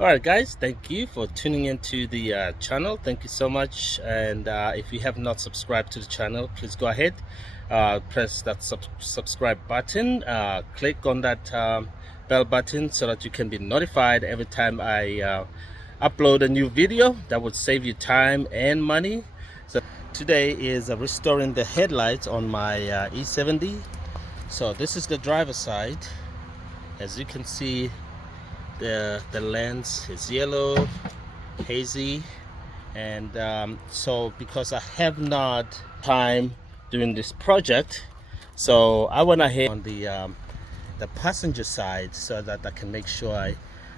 All right, guys, thank you for tuning into the channel. Thank you so much. And if you have not subscribed to the channel, please go ahead, press that subscribe button, click on that bell button so that you can be notified every time I upload a new video. That would save you time and money. So today is restoring the headlights on my E70. So this is the driver's side. As you can see, the lens is yellow, hazy, and so because I have not time doing this project, so I went ahead on the passenger side so that I can make sure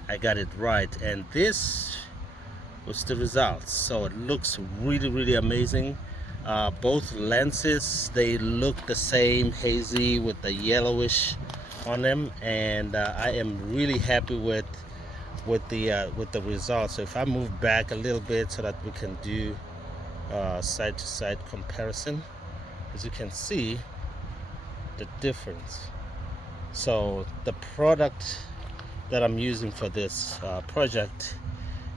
I got it right, and this was the results. So it looks really amazing. Both lenses, they look the same, hazy with the yellowish on them, and I am really happy with the results. So if I move back a little bit so that we can do side to side comparison, as you can see the difference. So the product that I'm using for this project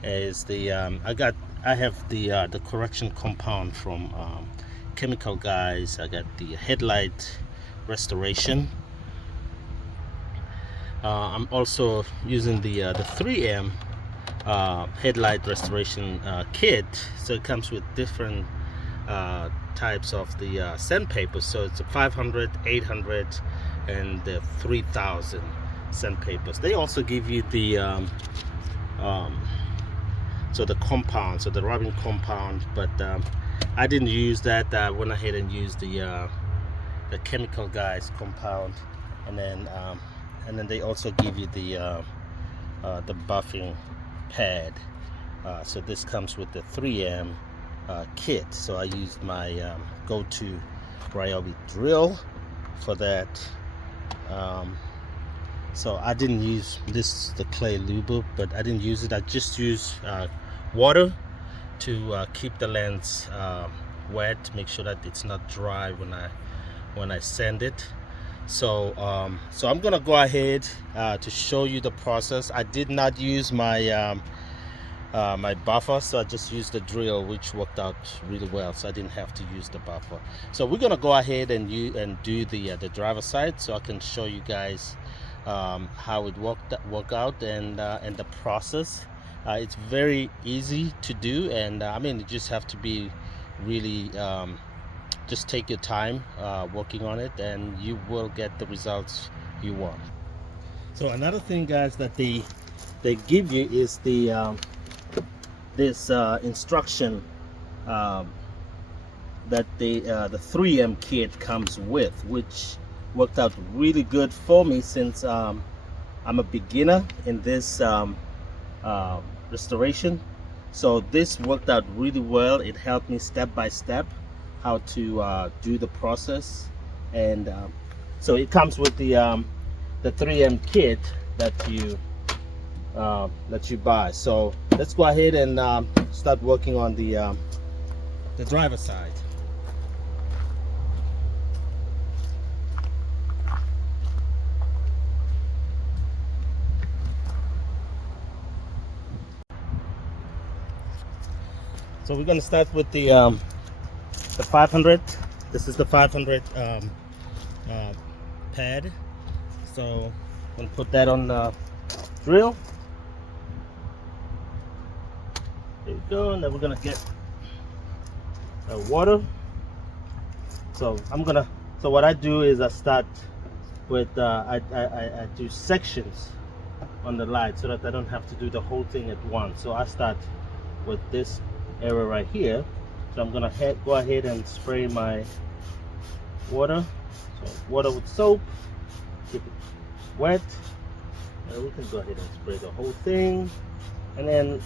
is the I have the correction compound from Chemical Guys. I got the headlight restoration. I'm also using the 3M headlight restoration kit. So it comes with different types of the sandpaper. So it's a 500, 800, and the 3000 sandpapers. They also give you the so the compound, so the rubbing compound, but I didn't use that. I went ahead and used the Chemical Guys compound, and then they also give you the buffing pad. So this comes with the 3M kit. So I used my go-to Ryobi drill for that. So I didn't use the clay lube, but I didn't use it. I just used water to keep the lens wet, make sure that it's not dry when I sand it. So so I'm gonna go ahead to show you the process. I did not use my my buffer, so I just used the drill, which worked out really well, so I didn't have to use the buffer. So we're gonna go ahead and do the driver side, so I can show you guys how it worked out, and the process. It's very easy to do, and I mean, you just have to be really just take your time working on it, and you will get the results you want. So another thing, guys, that they give you is the this instruction that the 3M kit comes with, which worked out really good for me, since I'm a beginner in this restoration. So this worked out really well. It helped me step by step how to do the process, and so it comes with the 3M kit that you buy. So let's go ahead and start working on the driver side. So we're going to start with the 500. This is the 500 pad. So I'm going to put that on the drill. There you go. And then we're going to get water. So so what I do is I start with I do sections on the light so that I don't have to do the whole thing at once. So I start with this area right here. So I'm gonna go ahead and spray my water. So water with soap, keep it wet. And we can go ahead and spray the whole thing, and then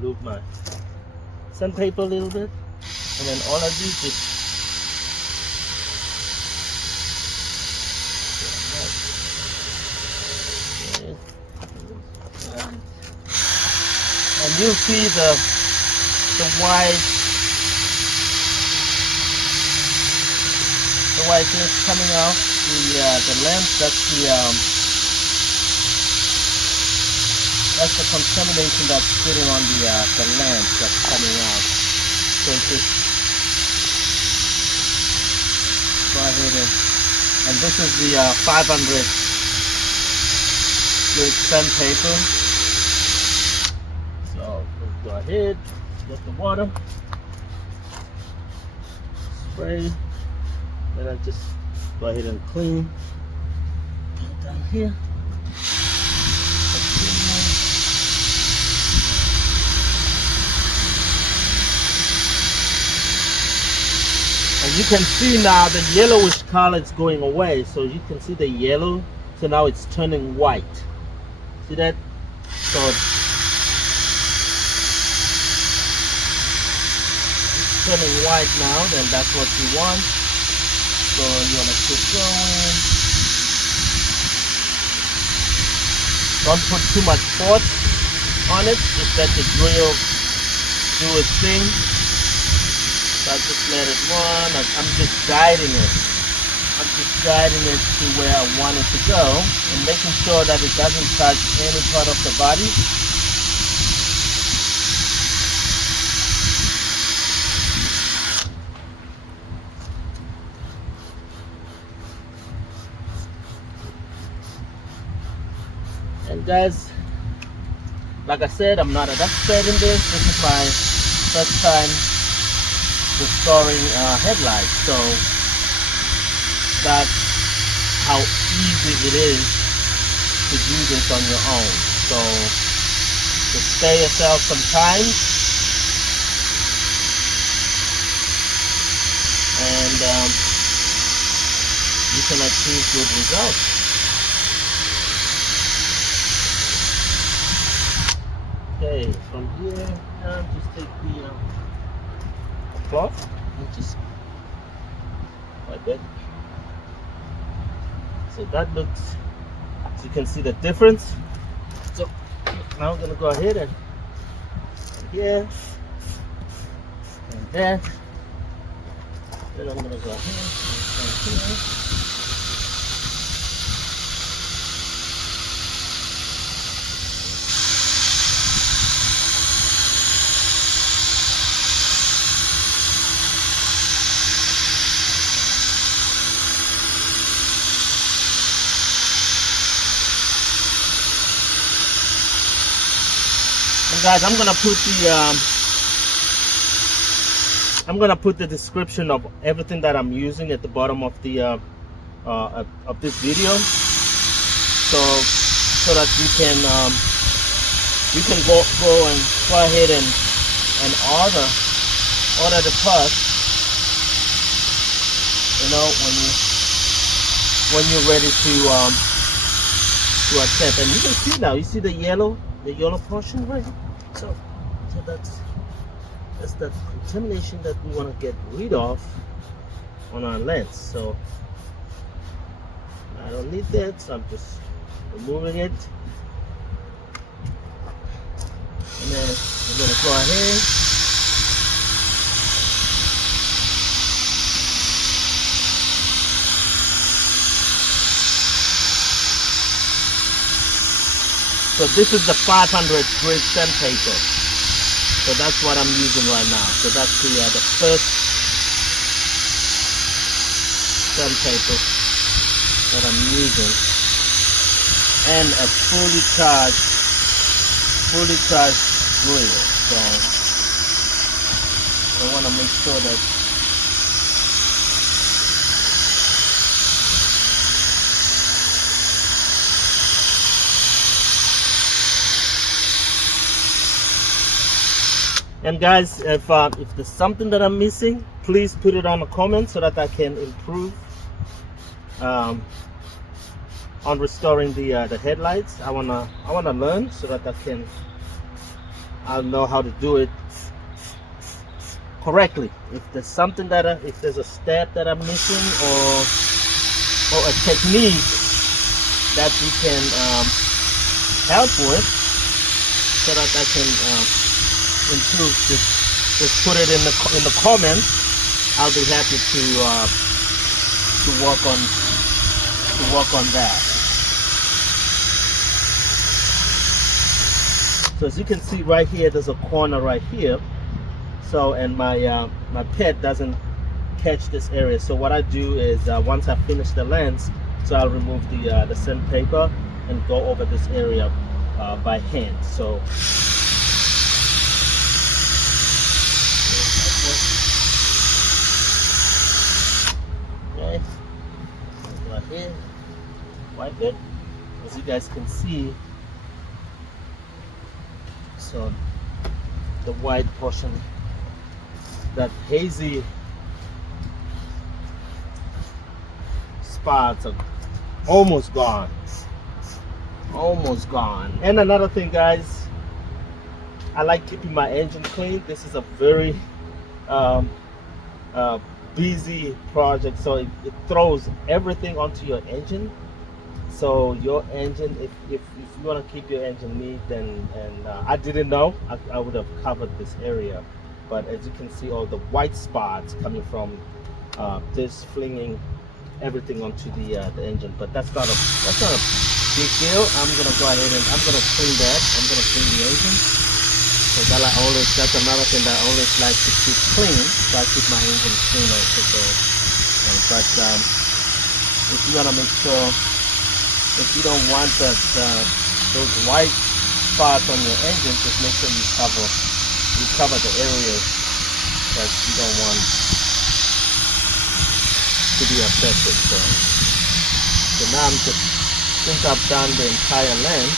lube my sandpaper a little bit, and then all I do is just and you'll see the whiteness coming off the lens. That's the that's the contamination that's sitting on the lamp that's coming out. So just go ahead and this is the 500 grit sandpaper. So let's go ahead, get the water, spray, and I just go ahead and clean down here. And you can see now the yellowish color is going away. So you can see the yellow. So now it's turning white. See that? So it's turning white now. Then that's what you want. So you want to keep going. Don't put too much force on it. Just let the grill do its thing. So I just let it run. I'm just guiding it. I'm just guiding it to where I want it to go and making sure that it doesn't touch any part of the body. And guys, like I said, I'm not an expert in this. This is my first time restoring headlights, so that's how easy it is to do this on your own. So just spare yourself some time, and you can achieve good results. Okay, from here, just take the cloth and just like that. So that looks, so you can see the difference. So now I'm gonna go ahead and here and there. Then I'm gonna go ahead and here. Guys, I'm gonna put the description of everything that I'm using at the bottom of the of this video, so that you can go ahead and order the parts. You know, when you're ready to attempt, and you can see now. You see the yellow portion right here. So that's the contamination that we want to get rid of on our lens. So I don't need that, so I'm just removing it. And then I'm going to go ahead So this is the 500 grit sandpaper. So that's what I'm using right now. So that's the first sandpaper that I'm using, and a fully charged grill. So I want to make sure that And guys, if there's something that I'm missing, please put it on the comments so that I can improve on restoring the headlights. I wanna learn so that I'll know how to do it correctly. If there's something if there's a step that I'm missing, or a technique that you can help with, so that I can improve, just put it in the comments. I'll be happy to work on that. So as you can see right here, there's a corner right here. So, and my pet doesn't catch this area. So what I do is once I finish the lens, so I'll remove the sandpaper and go over this area by hand. So okay, right here, wipe it. As you guys can see, so the white portion, that hazy spots are almost gone. Almost gone. And another thing, guys, I like keeping my engine clean. This is a very busy project, so it throws everything onto your engine. So your engine, if you want to keep your engine neat, then I didn't know, I would have covered this area. But as you can see, all the white spots coming from this flinging everything onto the engine. But that's not a big deal. I'm gonna go ahead and I'm gonna clean that. I'm gonna clean the engine. So that's another thing that I always like to keep clean. So I keep my engine clean also. But if you wanna make sure, if you don't want that those white spots on your engine, just make sure you cover the areas that you don't want to be affected. So now since I've done the entire lens,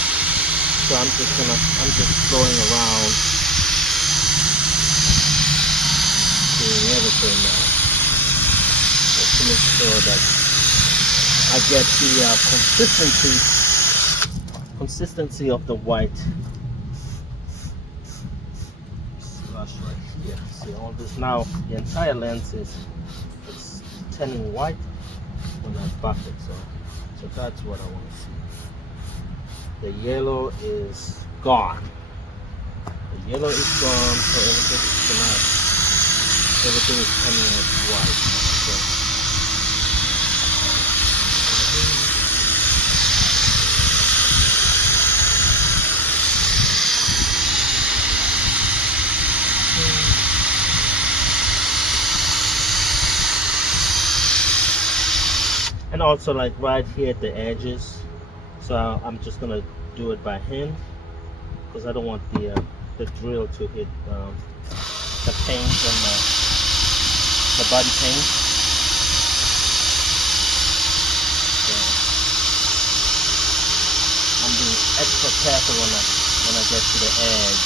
so I'm just going around doing everything now, just to make sure that I get the consistency of the white. Flash right here. See all this now. The entire lens it's turning white when I buff it. So that's what I want to see. The yellow is gone. The yellow is gone. So everything is turning white. So, and also like right here at the edges, so I'm just gonna do it by hand because I don't want the drill to hit the paint and the body paint. So I'm being extra careful when I get to the edge.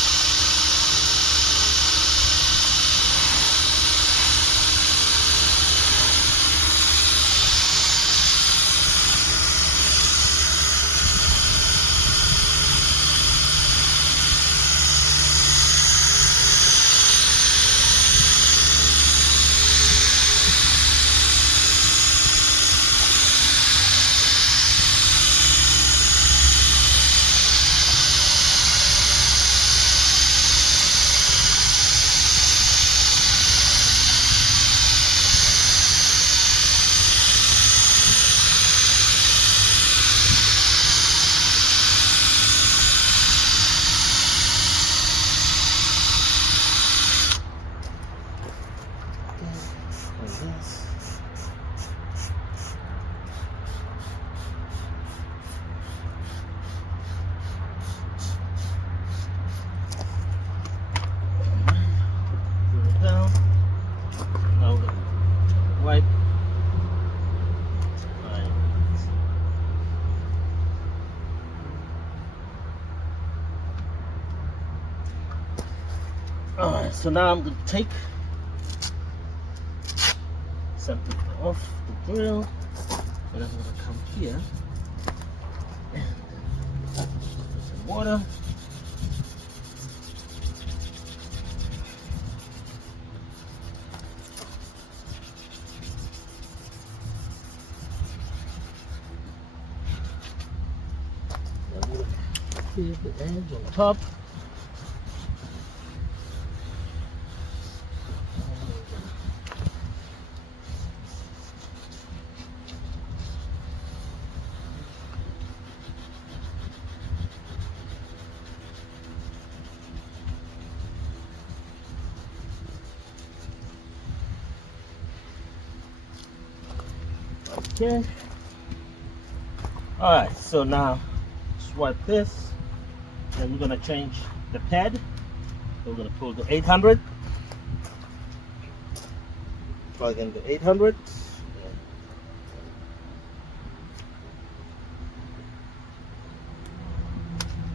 Wipe. Alright, so now I'm going to take something off the grill, and I'm going to come here and put some water. Clear the edge on top. Okay. All right. So now swipe this, and we're gonna change the pad. So we're gonna pull the 800. Plug in the 800.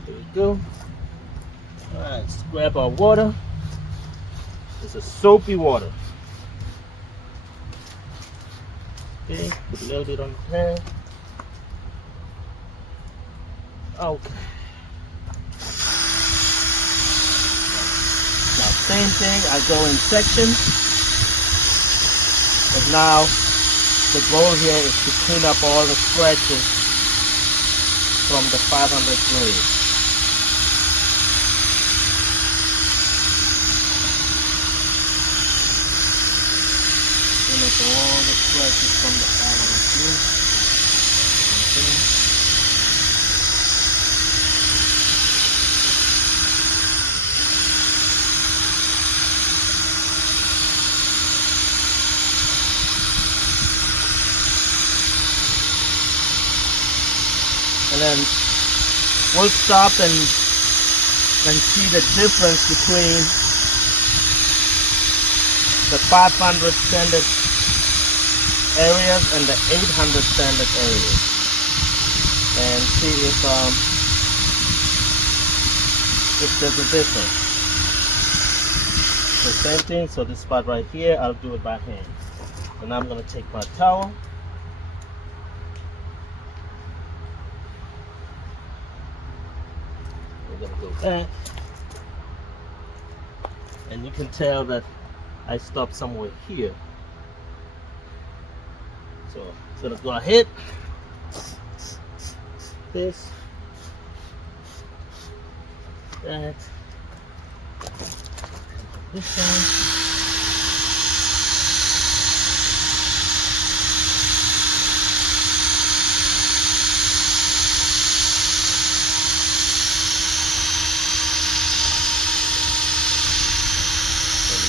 There we go. All right. Let's grab our water. It's a soapy water. Okay. Put a little bit on the pan. Okay. Now same thing, I go in sections. But now the goal here is to clean up all the scratches from the 500 grill. Clean up all the scratches from the 500 grill. Okay. And then we'll stop and see the difference between the 500 standard areas and the 800 standard areas, and see if there's a difference. The same thing. So this part right here, I'll do it by hand. And now I'm going to take my towel. We're going to go back, and you can tell that I stopped somewhere here. So I'm going to go ahead, this, that, this side.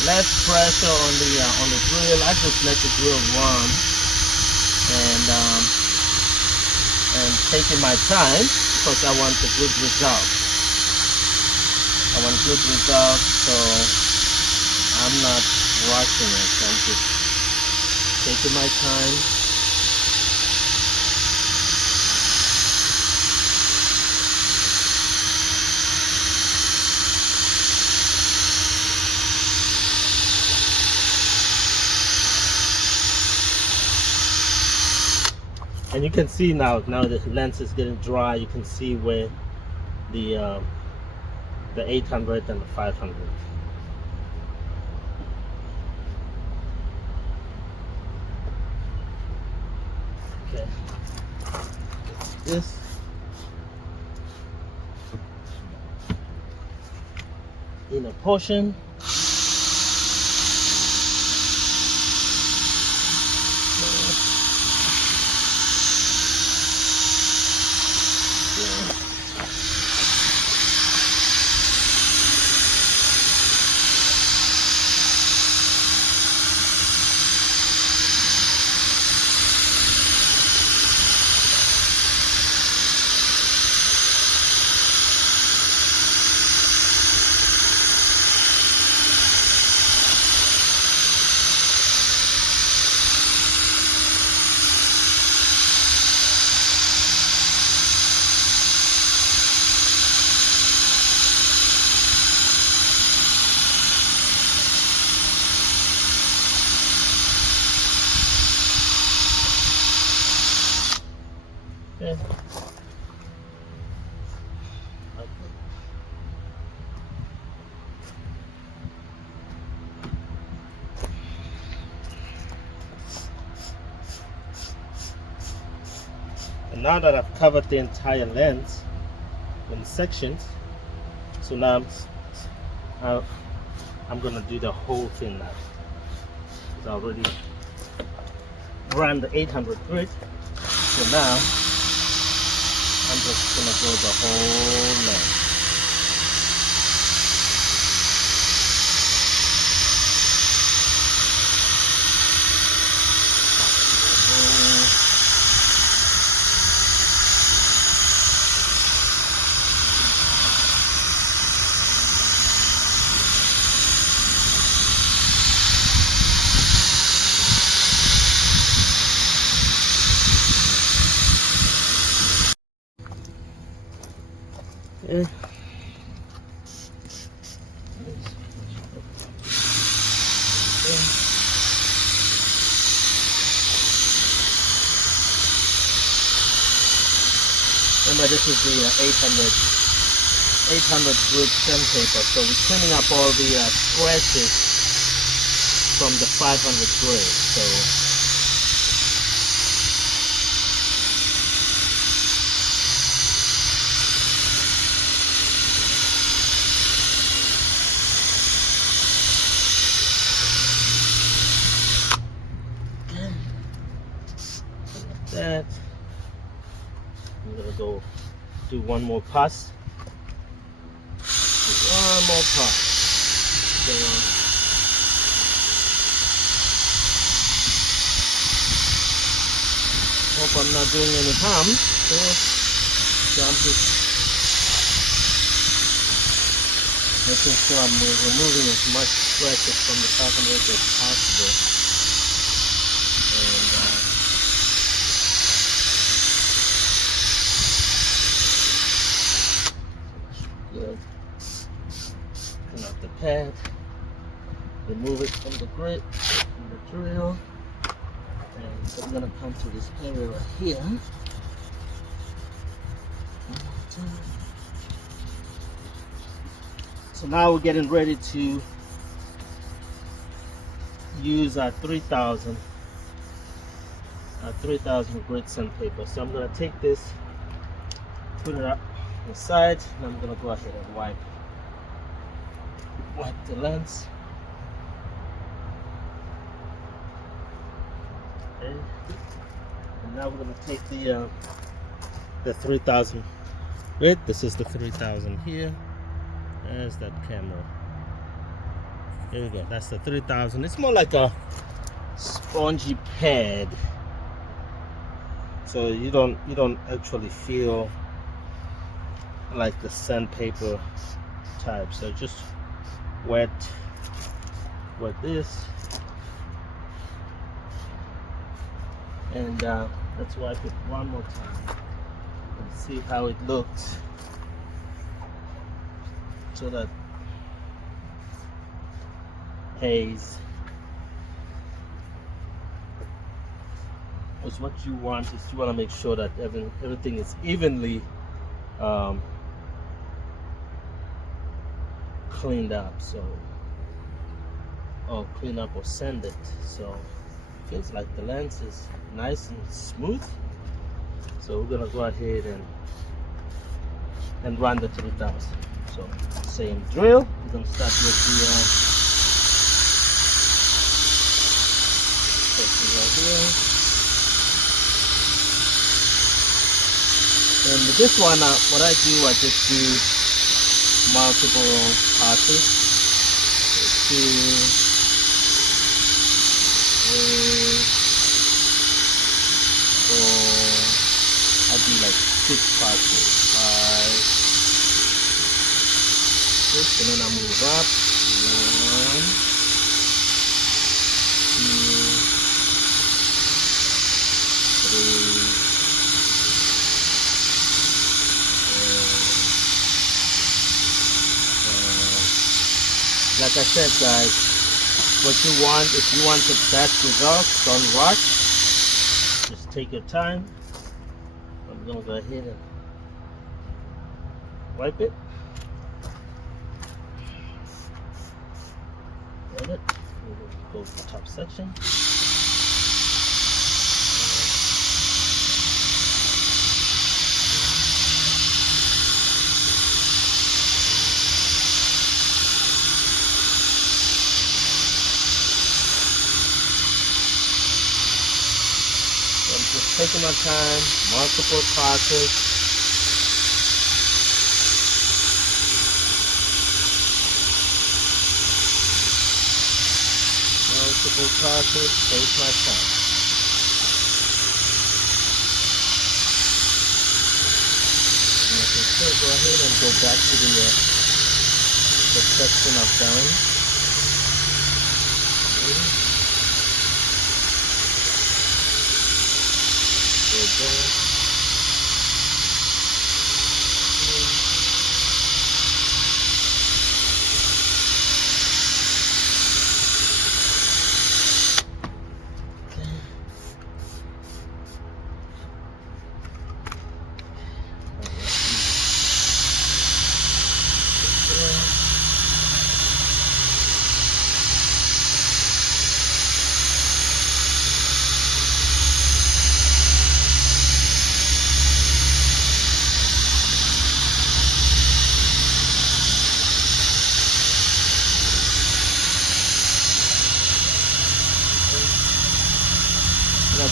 Less pressure on the grill. I just let the grill run, and taking my time because I want a good result. I want good results, so I'm not rushing it. I'm just taking my time. And you can see now the lens is getting dry. You can see where the 800 and the 500. Okay. This. In a portion. Okay. And now that I've covered the entire lens in sections, so now I'm gonna do the whole thing now. It's already ran the 800 grit, so now I'm just gonna go the whole length. Remember, this is the 800 grit sandpaper, so we're cleaning up all the scratches from the 500 grit. So that, I'm gonna go do one more pass. One more pass. So, hope I'm not doing any harm. So I'm just making sure I'm removing as much scratches from the 500 as possible. Good. Clean out the pad, remove it from the grit, from the drill, and I'm gonna come to this area right here. So now we're getting ready to use our 3000 grit sandpaper. So I'm gonna take this, put it up aside, and I'm gonna go ahead and wipe the lens. Okay. And now we're gonna take the 3000 grit. This is the 3000 here. There's that camera. There we go. That's the 3000. It's more like a spongy pad, so you don't actually feel like the sandpaper type. So just wet this, and let's wipe it one more time and see how it looks, so that haze is what you want. Is you want to make sure that everything is evenly cleaned up, or clean up or sand it, so it feels like the lens is nice and smooth. So we're gonna go ahead and run the 3000. So same drill. We're gonna start with the section right here. And with this one, what I do, I just do multiple passes. 2, 3, 4. I do like 6 passes. 5, 6, and then I move up. 1, 2, 3. Like I said, guys, what you want, if you want the best results, don't rush. Just take your time. I'm gonna go ahead and wipe it. Get it. We'll go to the top section. Just taking my time, multiple passes. Multiple passes, take my time. And I can still go ahead and go back to the section I've done.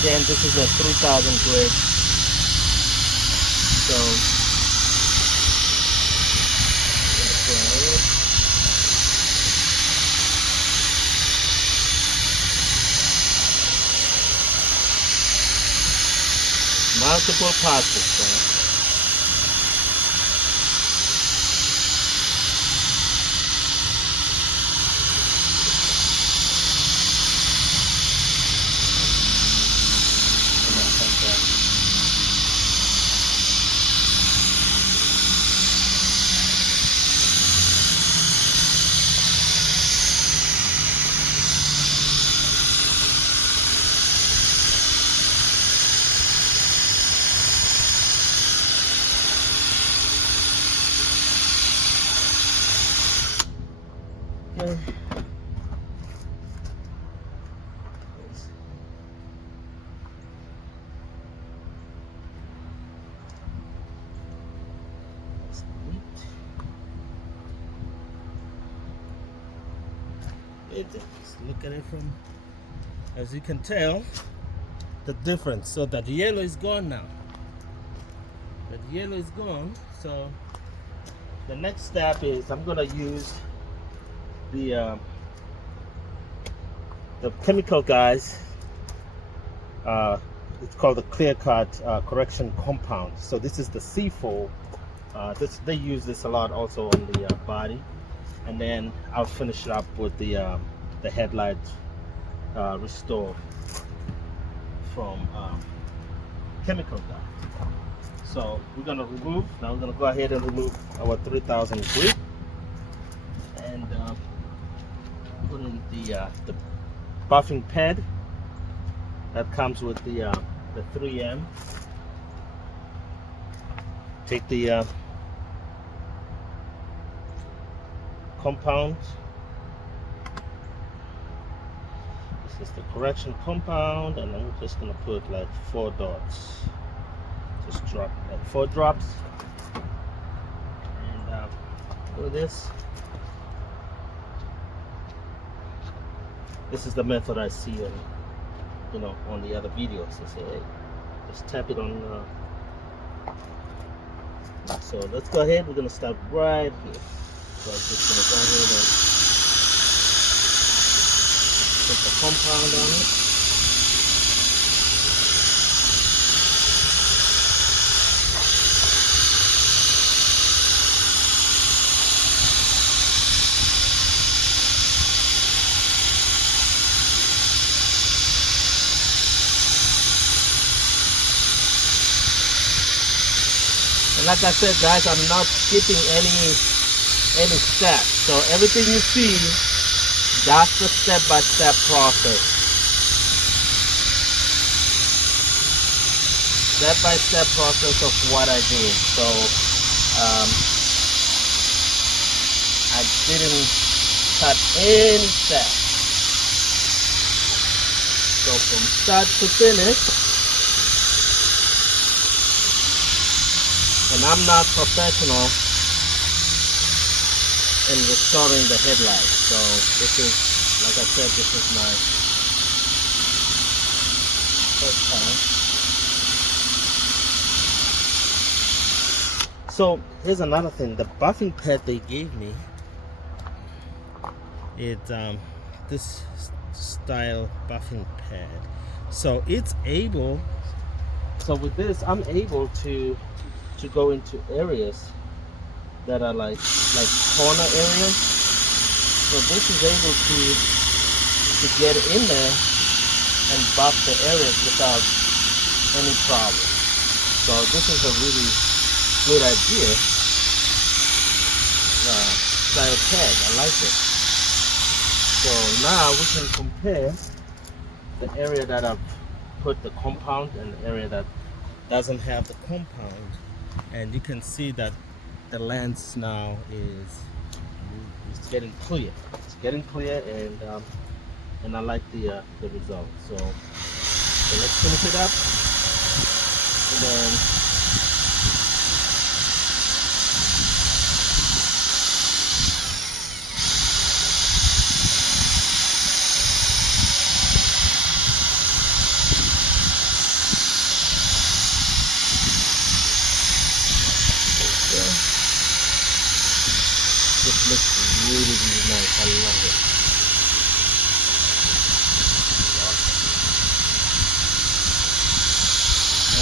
Again, this is a 3000 grit. So multiple passes. So okay. Let's look at it from, as you can tell, the difference. So that yellow is gone now. That yellow is gone. So the next step is I'm gonna use the chemical, guys. It's called the Clear Cut Correction Compound. So this is the C4. They use this a lot also on the body, and then I'll finish it up with the headlight restore from chemical guy. So we're gonna remove. Now we're gonna go ahead and remove our 3000 grit and put in the buffing pad that comes with the 3M. Take the compound. This is the correction compound, and I'm just gonna put like 4 dots. Just drop like 4 drops, and do this. This is the method I see on the other videos. They say, hey, just tap it on. So let's go ahead. We're gonna start right here. So I'm just gonna go ahead and put the compound on it. And like I said, guys, I'm not skipping any step. So everything you see, that's the step-by-step process. Step-by-step process of what I did. So I didn't cut any steps. So from start to finish. And I'm not professional in restoring the headlight. So this is, like I said, this is my first time. So here's another thing. The buffing pad they gave me, it's this style buffing pad. So it's able, so with this I'm able to go into areas that are like corner areas. So this is able to get in there and buff the areas without any problem. So this is a really good idea. Style pad, I like it. So now we can compare the area that I've put the compound and the area that doesn't have the compound. And you can see that the lens now is getting clear. It's getting clear, and I like the result. So let's finish it up, and then It looks really, really nice. I love it.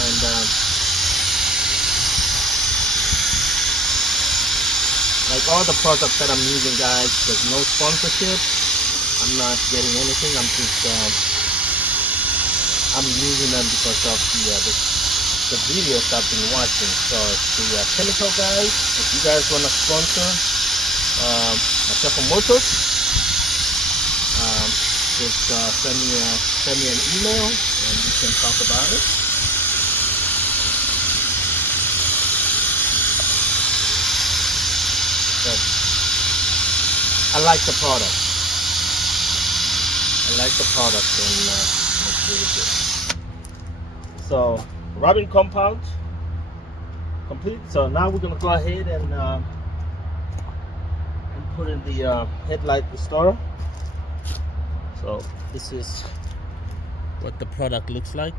And like all the products that I'm using, guys, there's no sponsorship. I'm not getting anything. I'm just I'm using them because of the videos I've been watching. So the chemical guys, if you guys want to sponsor Macheco Motors, just send me an email and we can talk about it. But I like the product. I like the product, and it's really good. So rubbing compound complete. So now we're gonna go ahead and put in the headlight restorer. So this is what the product looks like.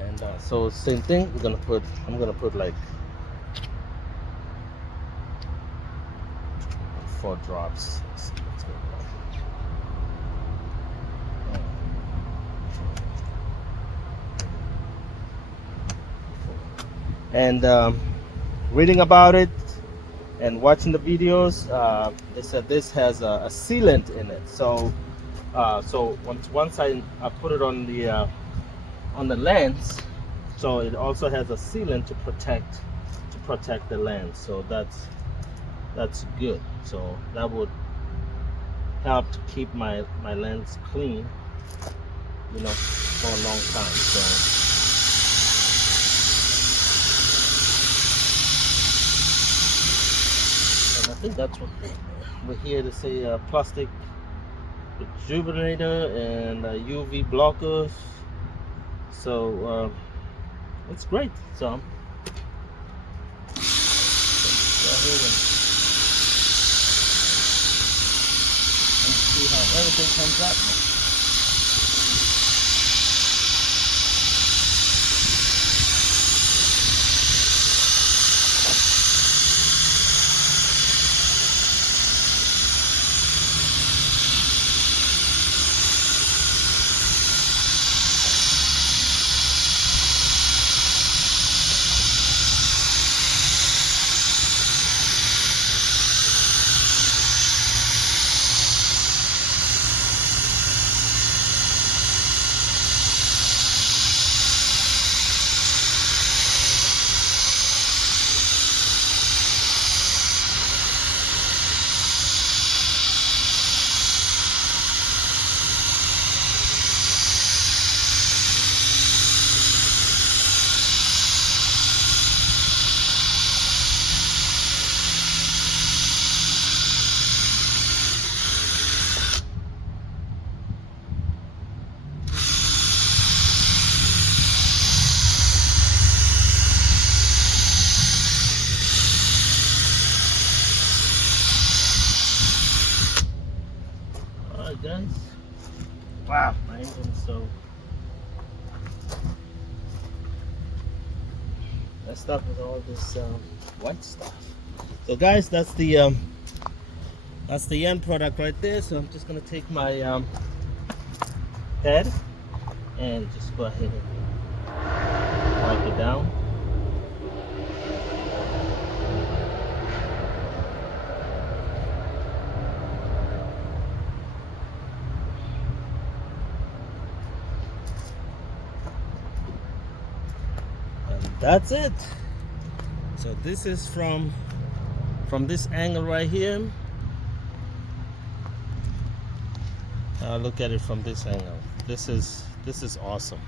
And so same thing. I'm gonna put like 4 drops. Let's go. And reading about it and watching the videos, they said this has a sealant in it. So so once I put it on the lens, so it also has a sealant to protect the lens. So that's good. So that would help to keep my lens clean, you know, for a long time. So I think that's what we're here to say. Plastic rejuvenator and UV blockers. So it's great. So go ahead and see how everything comes out. Alright guys, wow, my engine is so messed up with all this white stuff. So guys, that's the end product right there. So I'm just gonna take my head and just go ahead and wipe it down. That's it. So this is from this angle right here. Look at it from this angle. This is awesome.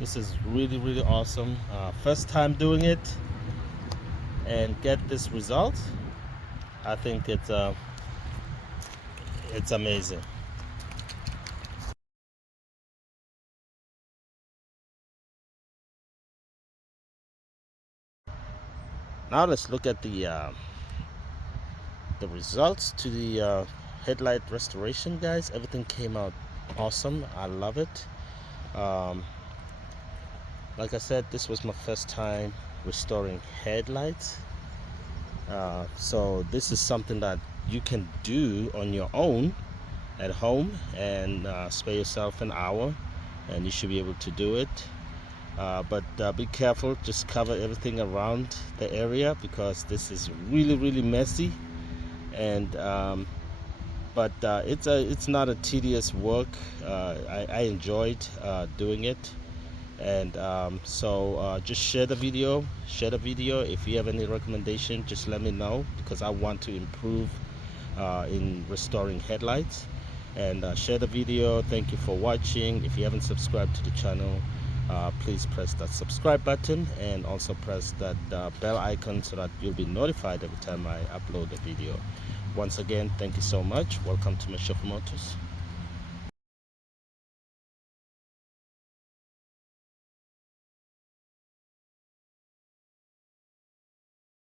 This is really, really awesome. First time doing it and get this result. I think it's amazing. Now let's look at the results to the headlight restoration, guys. Everything came out awesome. I love it. Like I said, this was my first time restoring headlights, So this is something that you can do on your own at home and spare yourself an hour, and you should be able to do it. But be careful, just cover everything around the area because this is really messy. And but it's not a tedious work. I enjoyed doing it. And just share the video. If you have any recommendation, just let me know because I want to improve in restoring headlights. And share the video. Thank you for watching. If you haven't subscribed to the channel, please press that subscribe button and also press that bell icon so that you'll be notified every time I upload a video. Once again, thank you so much. Welcome to Meshach Motors.